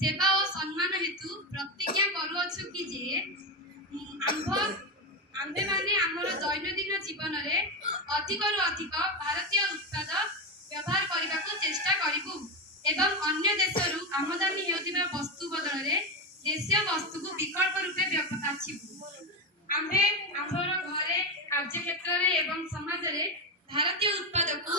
सेवा और सम्मान हेतु प्रतिज्ञा करूछु कि जे आम्भे माने आमर दैनंदिन जीवन रे अधिक रु अधिक भारतीय उत्पाद व्यवहार करने को चेष्टा करूँ एवं अन्य देशरू आमदानी होता वस्तु बदल में देशीय वस्तु को विकल्प रूपे बाछिबू। आम्भे आमर घरे कार्यक्षेत्र एवं समाज रे भारतीय उत्पाद को